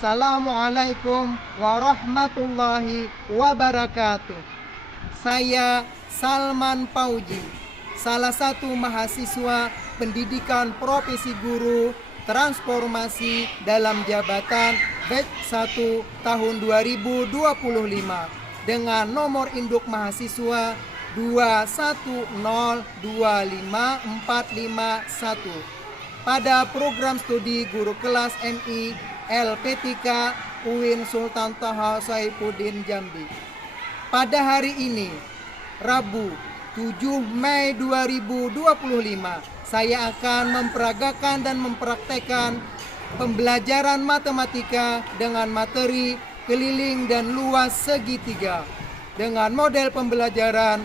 Assalamualaikum warahmatullahi wabarakatuh. Saya Salman Pauji, salah satu mahasiswa pendidikan profesi guru transformasi dalam jabatan batch 1 tahun 2025 dengan nomor induk mahasiswa 210254551 pada program studi guru kelas MI LP3 UIN Sultan Toha Saifuddin Jambi. Pada hari ini, Rabu 7 Mei 2025, saya akan memperagakan dan mempraktekkan pembelajaran matematika dengan materi keliling dan luas segitiga dengan model pembelajaran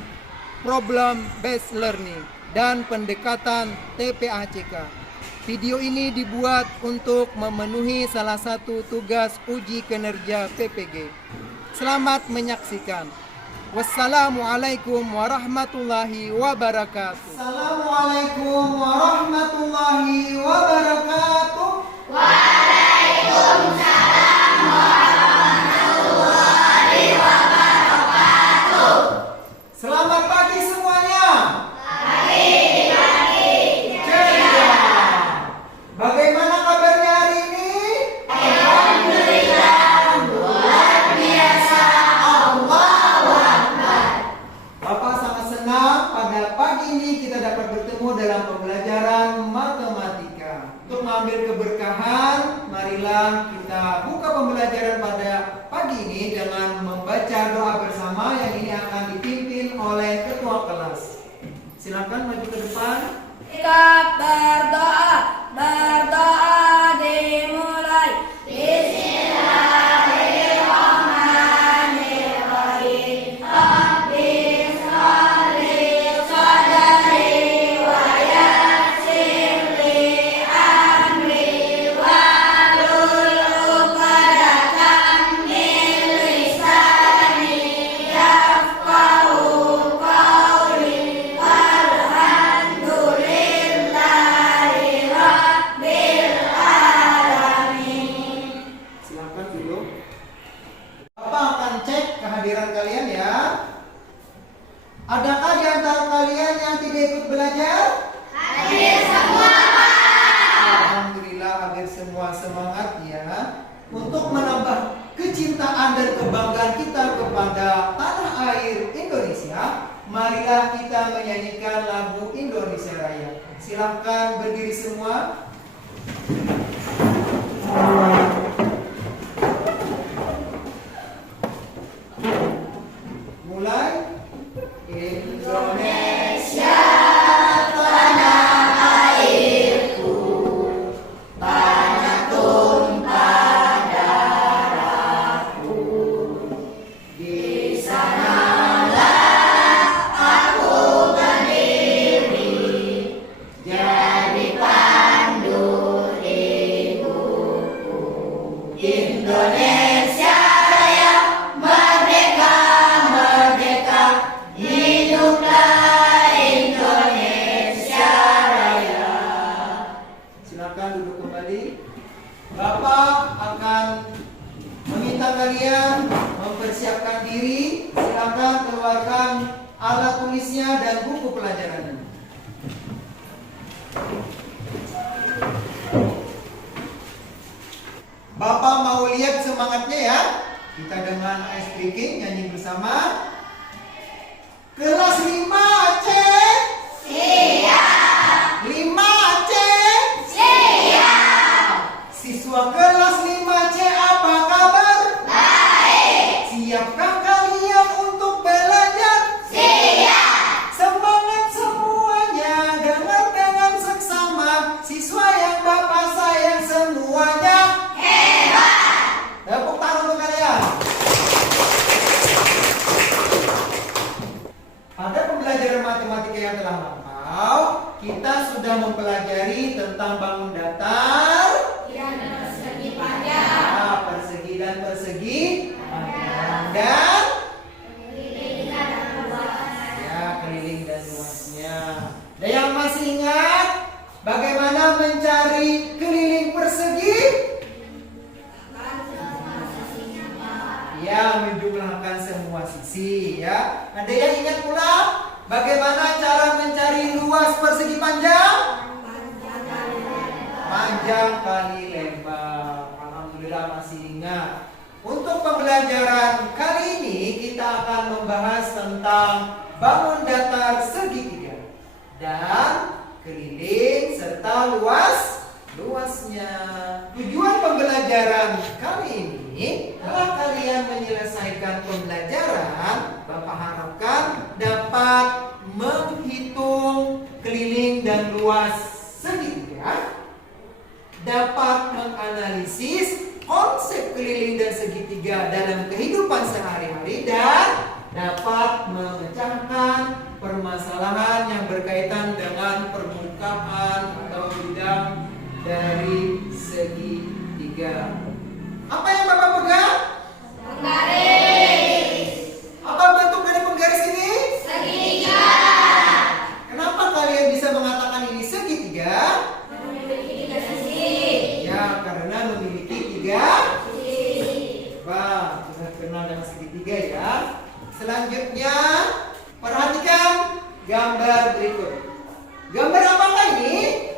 problem based learning dan pendekatan TPACK. Video ini dibuat untuk memenuhi salah satu tugas uji kinerja PPG. Selamat menyaksikan. Wassalamualaikum warahmatullahi wabarakatuh. Assalamualaikum warahmatullahi wabarakatuh. Waalaikumsalam warahmatullahi wabarakatuh. Selamat pagi semuanya. Bagaimana kabarnya hari ini? Alhamdulillah, luar biasa. Allahu Akbar. Bapak sangat senang pada pagi ini kita dapat bertemu dalam pembelajaran matematika. Untuk mengambil keberkahan, marilah kita buka pembelajaran pada pagi ini dengan membaca doa bersama yang ini akan dipimpin oleh ketua kelas. Silakan maju ke depan. Kita berdoa dimulai. Bismillahirrahmanirrahim. Rabbi sholli sadri wa yassir li amri wahlul 'uqdatam min lisani yafqahu qawli. Walhamdulillahi rabbil alamin. Silakan duduk. Bapak akan cek kehadiran kalian ya. Adakah di antara kalian yang tidak ikut belajar? Hadir semua, Pak. Alhamdulillah hadir semua, semangat ya. Untuk menambah kecintaan dan kebanggaan kita kepada tanah air Indonesia, marilah kita menyanyikan lagu Indonesia Raya. Silakan berdiri semua. Mulai. Indonesia tanah airku, banyak tumpah darahku. Di sanalah aku berdiri, jadi pandu hidupku. Indonesia Raya, merdeka, merdeka, hiduplah Indonesia Raya. Silakan duduk kembali. Bapak akan meminta kalian mempersiapkan diri. Silakan keluarkan alat tulisnya dan buku pelajarannya. Bapak mau lihat semangatnya ya. Kita dengan ice breaking nyanyi bersama. Kelas 5C. Siap, 5C. siap, Siswa kelas 5C apa kabar? baik, Siapkah kalian untuk belajar? siap, Semangat semuanya, dengar dengan seksama. Siswa yang Bapak sayang semuanya. hebat, Tepuk tangan untuk kalian. Pada pembelajaran matematika yang telah lampau, kita sudah mempelajari tentang bangun datar, bilangan persegi Ada yang ingat pula bagaimana cara mencari luas persegi panjang? Panjang kali lebar. Alhamdulillah masih ingat. Untuk pembelajaran kali ini kita akan membahas tentang bangun datar segitiga dan keliling serta luasnya. Tujuan pembelajaran kali ini adalah kalian menyelesaikan pembelajaran. Bapak harapkan dapat menghitung keliling dan luas segitiga, dapat menganalisis konsep keliling dan segitiga dalam kehidupan sehari-hari, dan dapat memecahkan permasalahan yang berkaitan dengan permukaan atau bidang dari segitiga. Apa yang Bapak pegang? Penggaris. Apa bentuk dari penggaris ini? Segitiga. Kenapa kalian bisa mengatakan ini segitiga? Memiliki 3 sisi. Ya, karena memiliki 3 Sisi. Wah, sudah kenal dengan segitiga ya. Selanjutnya, perhatikan gambar berikut. Gambar apakah ini?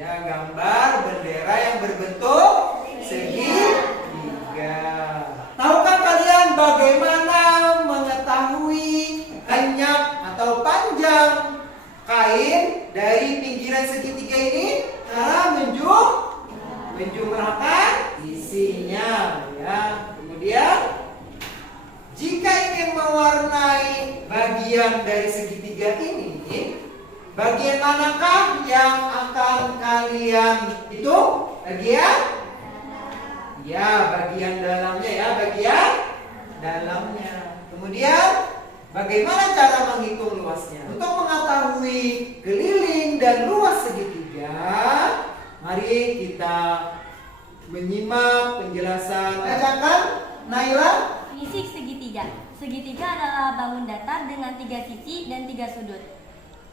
Ya, gambar bendera yang berbentuk segitiga. Tahukah kalian bagaimana mengetahui lenyap atau panjang kain dari pinggiran segitiga ini? Cara menjumlahkan isinya ya. Kemudian jika ingin mewarnai bagian dari segitiga ini, bagian manakah yang akan kalian hitung? Bagian dalamnya ya, bagian dalamnya. Kemudian bagaimana cara menghitung luasnya? Untuk mengetahui keliling dan luas segitiga, mari kita menyimak penjelasan. Bacakan, Naila. Fisik segitiga. Segitiga adalah bangun datar dengan 3 sisi dan 3 sudut.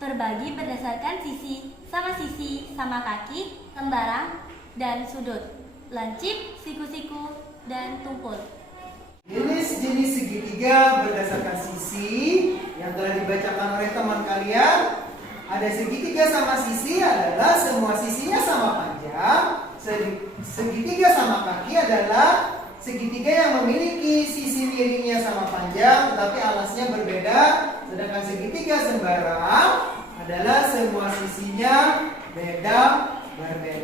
Terbagi berdasarkan sisi, sama kaki, lembarang, dan sudut. Lancip, siku-siku, dan tumpul. Jenis-jenis segitiga berdasarkan sisi yang telah dibacakan oleh teman kalian. Ada segitiga sama sisi adalah semua sisinya sama panjang. Segitiga sama kaki adalah segitiga yang memiliki sisi miringnya sama panjang tetapi alasnya berbeda. Sedangkan segitiga sembarang adalah semua sisinya berbeda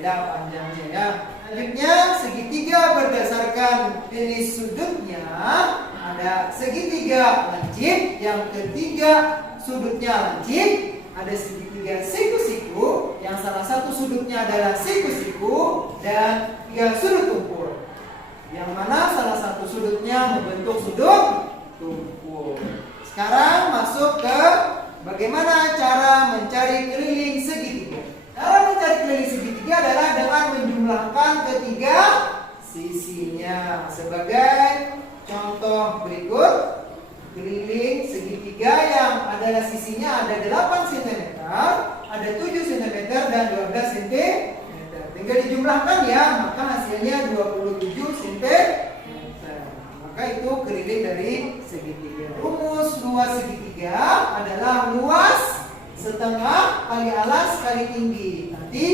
panjangnya ya. Selanjutnya, segitiga berdasarkan jenis sudutnya. Ada segitiga lancip, yang ketiga sudutnya lancip. Ada segitiga siku-siku, yang salah satu sudutnya adalah siku-siku, dan 3 sudut tumpul, yang mana salah satu sudutnya membentuk sudut tumpul. Sekarang masuk ke bagaimana cara mencari keliling segitiga. Cara mencari keliling segitiga adalah dengan menjumlahkan ketiga sisinya. Sebagai contoh berikut, keliling segitiga yang adalah sisinya ada 8 cm, ada 7 cm, dan 12 cm. Tinggal dijumlahkan ya, maka hasilnya 27 cm. Maka itu keliling dari segitiga. Rumus luas segitiga adalah luas setengah kali alas kali tinggi. Nanti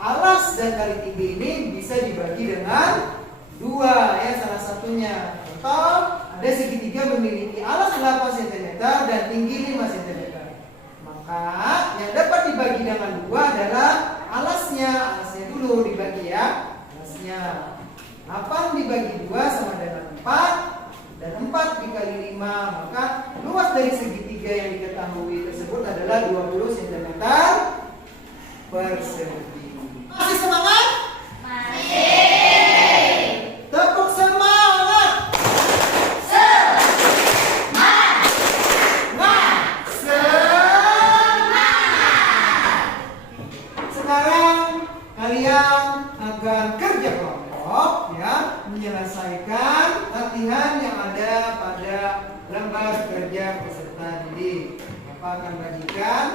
alas dan kali tinggi ini bisa dibagi dengan 2 ya, salah satunya. Contoh, ada segitiga memiliki alas 8 cm dan tinggi 5 cm. Maka yang dapat dibagi dengan 2 adalah alasnya. Alasnya dulu dibagi ya. Alasnya 8 dibagi 2 sama dengan 4, dan 4 dikali 5, maka luas dari segitiga yang diketahui tersebut adalah 20 cm persegi. Masih semangat? Masih. Tepuk semangat. Semangat. Semangat. Sekarang kalian akan kerja kelompok ya, menyelesaikan latihan yang ada pada lembar kerja peserta didik. Bapak akan bagikan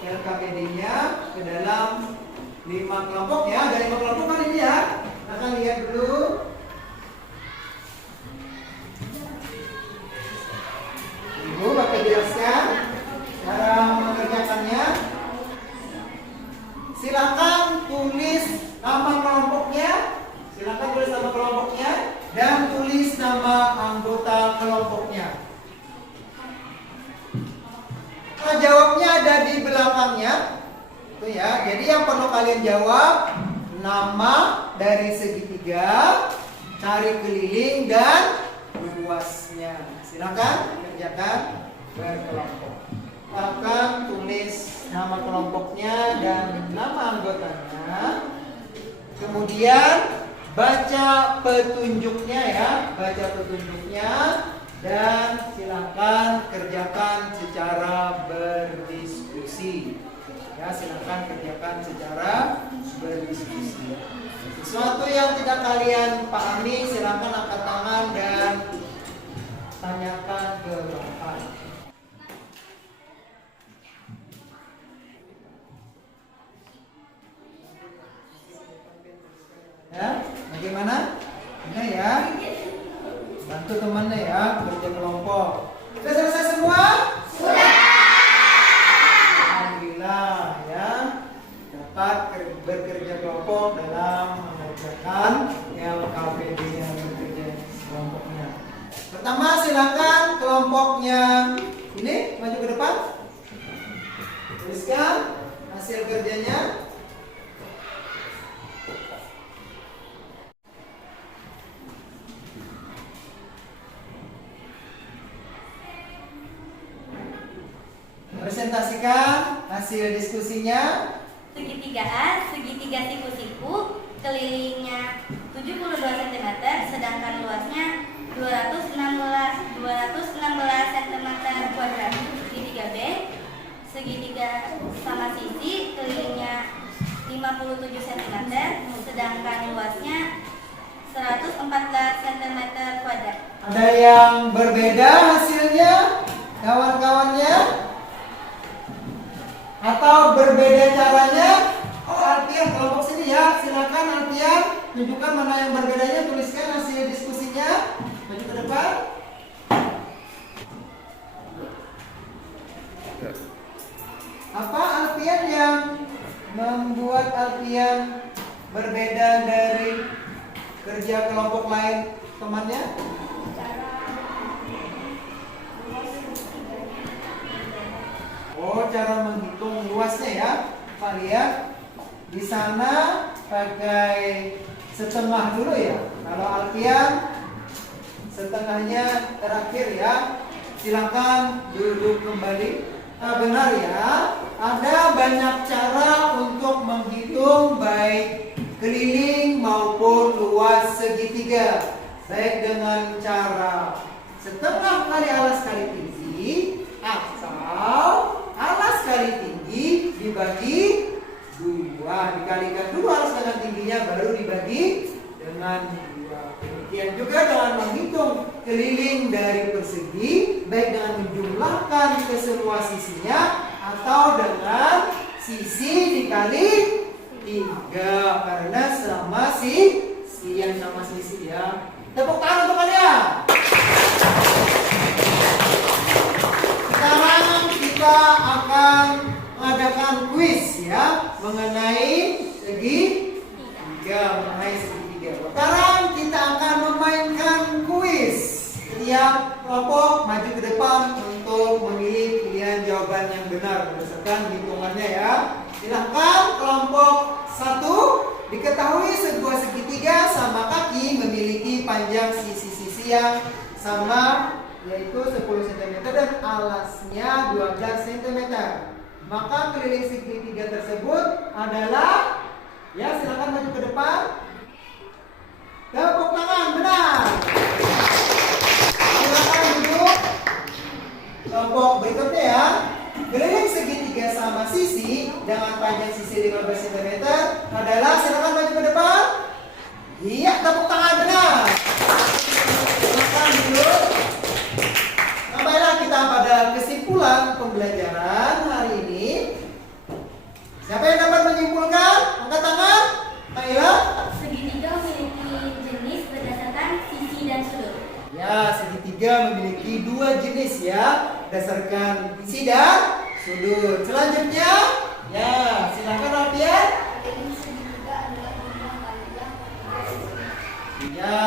LKPD-nya ke dalam 5 kelompok ya. Ada 5 kelompok kan ini ya. Kita akan lihat dulu. silakan tulis nama kelompoknya. Silakan tulis nama kelompoknya dan tulis nama anggota kelompoknya. Nah, jawabnya ada di belakangnya. Tuh ya. Jadi yang perlu kalian jawab nama dari segitiga, cari keliling dan luasnya. Silakan kerjakan berkelompok. Akan tulis nama kelompoknya dan nama anggotanya. Kemudian baca petunjuknya ya, baca petunjuknya dan silakan kerjakan secara berdiskusi. Ya, silakan kerjakan secara berdiskusi. Sesuatu yang tidak kalian pahami, silakan angkat tangan dan tanyakan ke Bapak. Ya, bagaimana? Ini ya. Bantu temannya ya, kerja kelompok. Sudah selesai semua? Sudah. Alhamdulillah ya. Dapat bekerja kelompok dalam mengerjakan LKPD-nya, bekerja kelompoknya. Pertama silakan kelompoknya ini maju ke depan. Tuliskan hasil kerjanya. Presentasikan hasil diskusinya. Segitiga A, segitiga siku-siku, kelilingnya 72 cm, sedangkan luasnya 216 cm kuadrat. Segitiga B, segitiga sama sisi, kelilingnya 57 cm, sedangkan luasnya 114 cm kuadrat. Ada yang berbeda hasilnya, kawan-kawannya? Atau berbeda caranya? Oh, Alfian kelompok sini ya. Silakan Alfian tunjukkan mana yang berbedanya, tuliskan hasil diskusinya. Maju ke depan. Apa Alfian yang membuat Alfian berbeda dari kerja kelompok lain temannya? Oh, cara menghitung luasnya ya. Pak lihat di sana pakai setengah dulu ya. Kalau Alfian setengahnya terakhir ya. Silakan duduk kembali. Nah, benar ya. Ada banyak cara untuk menghitung baik keliling maupun luas segitiga. Baik dengan cara setengah kali alas kali tinggi atau alas kali tinggi dibagi 2, dikalikan dulu alas dengan tingginya baru dibagi dengan 2. Demikian juga dengan menghitung keliling dari persegi, baik dengan menjumlahkan kesemua sisinya atau dengan sisi dikali 3 karena sama yang sama sisi ya. Tepuk tangan untuk kalian. Sekarang kita akan mengadakan kuis ya mengenai segitiga, Sekarang kita akan memainkan kuis. Setiap kelompok maju ke depan untuk memilih pilihan jawaban yang benar berdasarkan hitungannya ya. Silahkan kelompok 1, diketahui sebuah segitiga sama kaki memiliki panjang sisi-sisi yang sama, yaitu 10 cm dan alasnya 12 cm. Maka keliling segitiga tersebut adalah, ya silakan maju ke depan. Tepuk tangan, benar. Silakan duduk. Kelompok berikutnya ya. Keliling segitiga sama sisi dengan panjang sisi 15 cm adalah, silakan maju ke depan. Iya, tepuk tangan, benar. Silakan duduk. Sampailah kita pada kesimpulan pembelajaran hari ini. Siapa yang dapat menyimpulkan? Angkat tangan. Kaila. Segitiga memiliki jenis berdasarkan sisi dan sudut. Ya, segitiga memiliki 2 jenis ya, berdasarkan sisi dan sudut. Selanjutnya, Ya, silakan Alfian. Ya,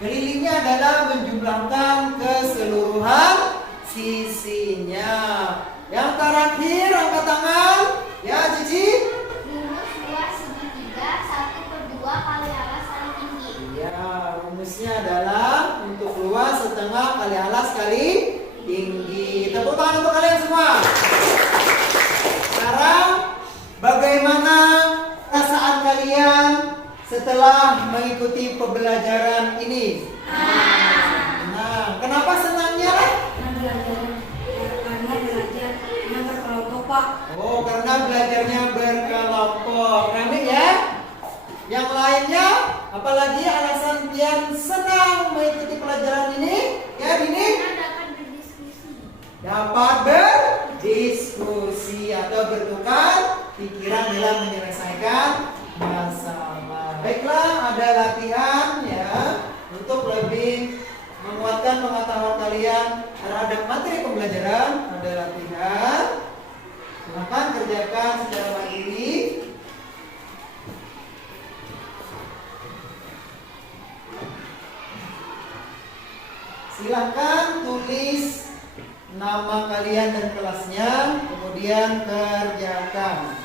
kelilingnya adalah menjumlahkan keseluruhan sisinya. Yang terakhir angkat tangan. Ya, Cici. Rumus luas segitiga 1/2 kali alas kali tinggi. Ya, rumusnya adalah untuk luas setengah kali alas kali tinggi. Tepuk tangan untuk kalian semua. Sekarang bagaimana perasaan kalian setelah mengikuti pembelajaran ini? Nah, kenapa senangnya? Karena belajarnya berkelompok, Pak. Oh, karena belajarnya berkelompok. Rame ya? Yang lainnya, apalagi alasan Pian senang mengikuti pelajaran ini? Ya, Dini? Dapat berdiskusi. Dapat berdiskusi atau bertukar pikiran dalam menyelesaikan masalah. Baiklah, ada latihan ya untuk lebih menguatkan pengetahuan kalian terhadap materi pembelajaran. Ada latihan. Silakan kerjakan secara mandiri. Silakan tulis nama kalian dan kelasnya, kemudian kerjakan.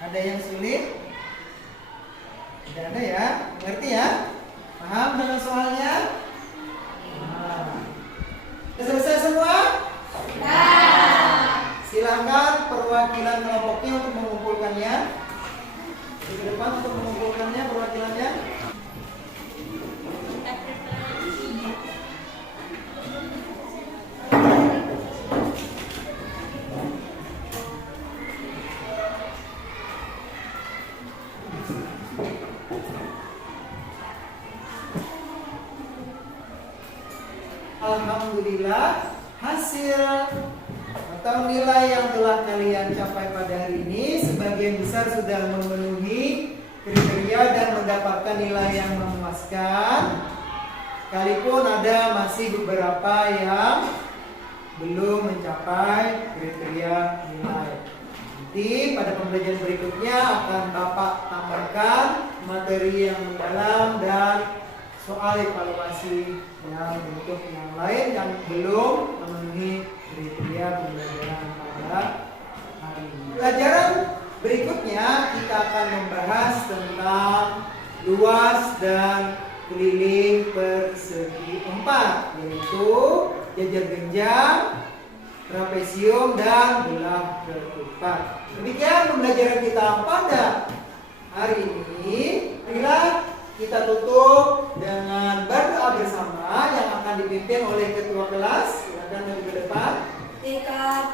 Ada yang sulit? Tidak ada ya? Ngerti ya? Paham dengan soalnya? Nah. Sudah selesai semua? Silakan perwakilan kelompoknya untuk mengumpulkannya. Di depan untuk mengumpulkannya perwakilannya. Alhamdulillah, hasil atau nilai yang telah kalian capai pada hari ini sebagian besar sudah memenuhi kriteria dan mendapatkan nilai yang memuaskan. Sekalipun ada masih beberapa yang belum mencapai kriteria nilai. Nanti pada pembelajaran berikutnya akan Bapak tambahkan materi yang mendalam dan soal evaluasi yang bentuk yang lain yang belum memenuhi kriteria pembelajaran pada hari ini. Pelajaran berikutnya kita akan membahas tentang luas dan keliling persegi 4, yaitu jajar genjang, trapesium, dan belah ketupat. Demikian pembelajaran kita pada hari ini. Marilah kita tutup dengan berdoa bersama yang akan dipimpin oleh ketua kelas. Silakan maju ke depan. Kita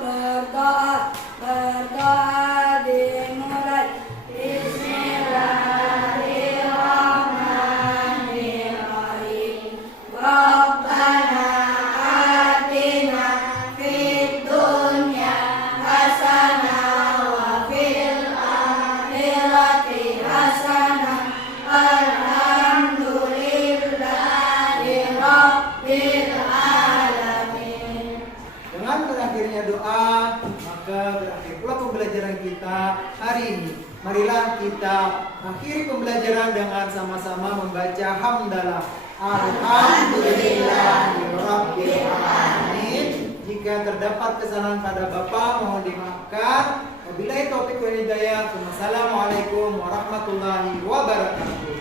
berdoa dimulai. Bismillahirrahmanirrahim. Rabbana atina fid dunya hasanah wa fil akhirati hasanah. Alhamdulillahi rabbil alamin. Dengan berakhirnya doa, maka berakhir pula pembelajaran kita hari ini. Marilah kita akhiri pembelajaran dengan sama-sama membaca hamdalah. Alhamdulillahirabbil alamin. Jika terdapat kesalahan pada Bapak, mohon dimaafkan. Wabillahi taufiq wal hidayah. Wassalamualaikum warahmatullahi wabarakatuh.